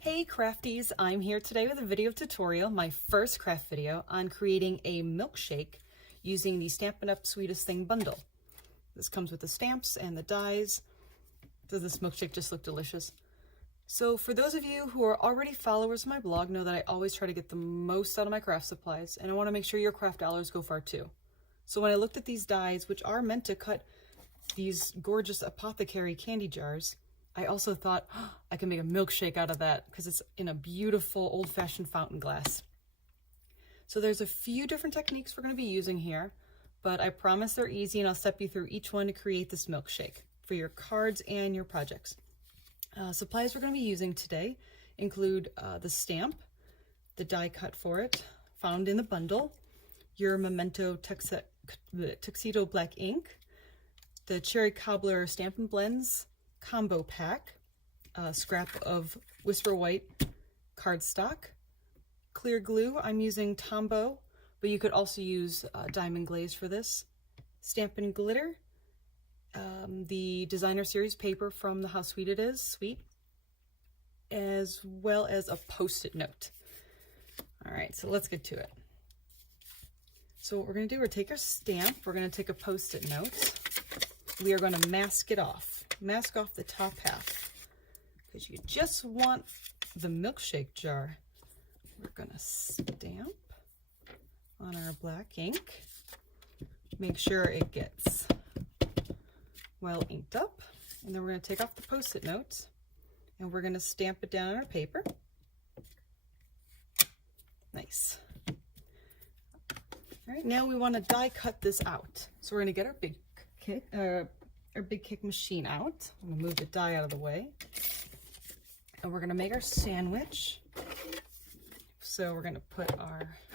Hey crafties, I'm here today with a video tutorial, my first craft video on creating a milkshake using the Stampin' Up! Sweetest Thing bundle. This comes with the stamps and the dies. Does this milkshake just look delicious? So for those of you who are already followers of my blog know that I always try to get the most out of my craft supplies, and I want to make sure your craft dollars go far too. So when I looked at these dies, which are meant to cut these gorgeous apothecary candy jars, I also thought, oh, I can make a milkshake out of that because it's in a beautiful old-fashioned fountain glass. So there's a few different techniques we're going to be using here, but I promise they're easy and I'll step you through each one to create this milkshake for your cards and your projects. Supplies we're going to be using today include the stamp, the die cut for it, found in the bundle, your Memento Tuxedo Black ink, the Cherry Cobbler Stampin' Blends combo pack, a scrap of Whisper White cardstock, clear glue. I'm using Tombow, but you could also use Diamond Glaze for this, Stampin' Glitter, the Designer Series paper from the How Sweet It Is, Sweet, as well as a Post-it note. All right, so let's get to it. So what we're going to do, we're take our stamp, we're going to take a Post-it note, we are going to mask it off. Mask off the top half because you just want the milkshake jar. We're going to stamp on our black ink. Make sure it gets well inked up. And then we're going to take off the Post-it notes and we're going to stamp it down on our paper. Nice. All right, now we want to die cut this out. So we're going to get our big cake machine out. I'm gonna move the die out of the way. And we're gonna make our sandwich. So we're gonna put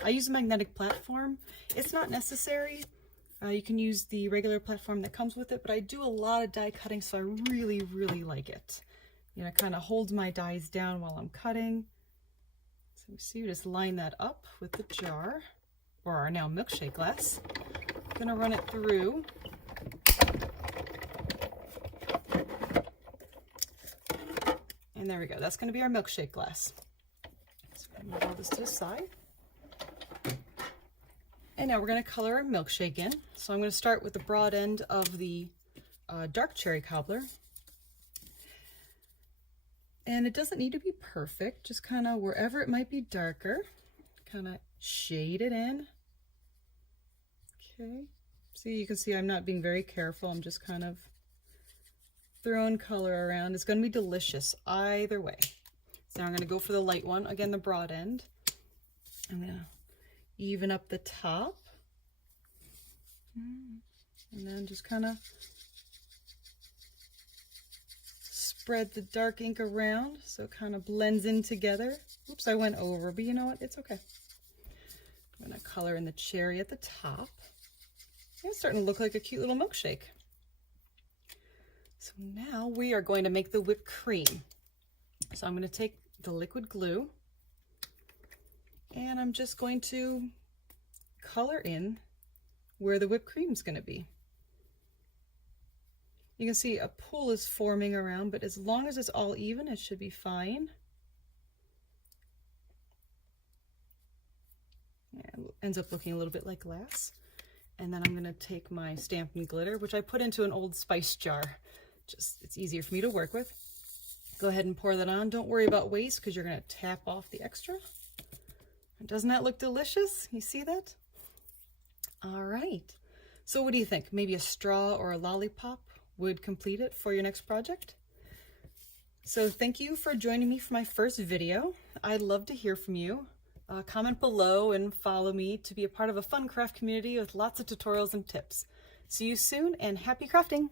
I use a magnetic platform. It's not necessary. You can use the regular platform that comes with it, but I do a lot of die cutting, so I really, really like it. You know, it kind of holds my dies down while I'm cutting. So you see, we just line that up with the jar, or our now milkshake glass. I'm gonna run it through. And there we go. That's going to be our milkshake glass. So I'm going to move all this to the side. And now we're going to color our milkshake in. So I'm going to start with the broad end of the dark cherry cobbler. And it doesn't need to be perfect. Just kind of wherever it might be darker, kind of shade it in. Okay. See, you can see I'm not being very careful. I'm just kind of throwing color around. It's going to be delicious either way. So now I'm going to go for the light one, again the broad end. I'm going to even up the top and then just kind of spread the dark ink around so it kind of blends in together. Oops, I went over, but you know what, it's okay. I'm going to color in the cherry at the top. It's starting to look like a cute little milkshake. So now we are going to make the whipped cream. So I'm going to take the liquid glue and I'm just going to color in where the whipped cream is going to be. You can see a pool is forming around, but as long as it's all even, it should be fine. Yeah, it ends up looking a little bit like glass. And then I'm going to take my Stampin' Glitter, which I put into an old spice jar. It's easier for me to work with. Go ahead and pour that on. Don't worry about waste because you're going to tap off the extra. Doesn't that look delicious? You see that? All right. So what do you think? Maybe a straw or a lollipop would complete it for your next project? So thank you for joining me for my first video. I'd love to hear from you. Comment below and follow me to be a part of a fun craft community with lots of tutorials and tips. See you soon and happy crafting!